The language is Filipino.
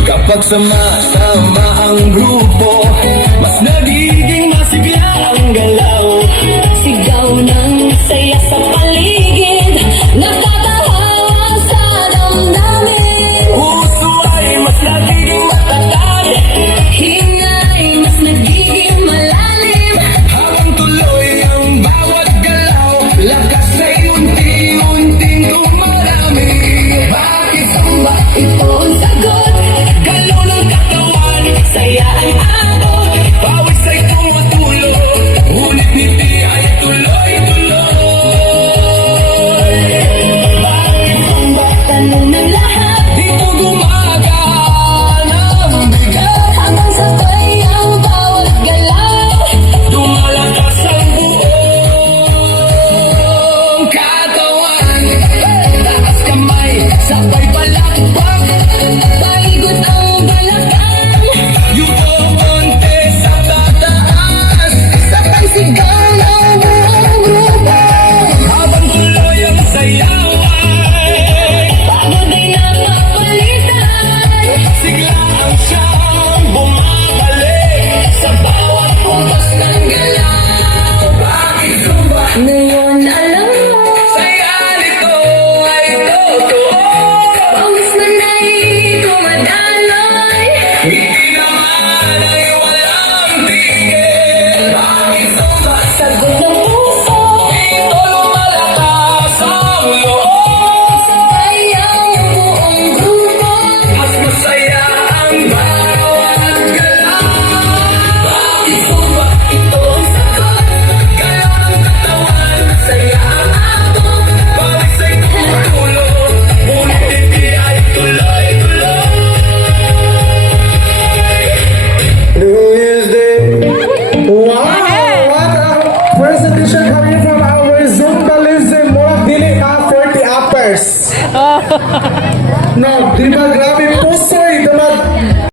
Kapag sama-sama ang grupo, mas nagiging masigla ang galaw. Sigaw ng saya sa paligid, nagtatawa sa damdamin. Puso ay mas nagiging matatag, Hingay mas nagiging malalim. habang tuloy ang bawat galaw, lakas ay unti-unting dumarami. Bakit samba ito ang sagot? Galaw ng katawan, Saya ang abot. pawis ay tumutulo, ngunit ngiti ay tuloy-tuloy. Tanong ng lahat, Dito gumagaan ang bigat, habang sabay ang bawat galaw. lumalakas ang buong katawan. Taas kamay, sabay palakpak, Paikot ang balakang, yuko konti sa tataas, sabay sigaw ng buong grupo. habang tuloy ang sayawan. Pagod ay napapalitan, Sigla ang siyang bumabalik sa bawat pumpas ng galaw. bakit sumba. Ngayon alam mo, Saya nito ay totoo, pawis man ay dumadaloy. hindi naman ay walang tigil. Bakit sumba? Sagot ng puso, Dito lumalakas ang loob, sabay ang buong grupo. mas masaya ang bawat galaw. Bakit sumba? Ito ang sagot, Galaw ng katawan, saya ang abot. pawis ay tumutulo, ngunit hindi ay tuloy-tuloy. New Year's Day. Wow! What a presentation coming from our Zumbalism. Murag dili ka 40 uppers. No, di ba grabe pusoy. Damag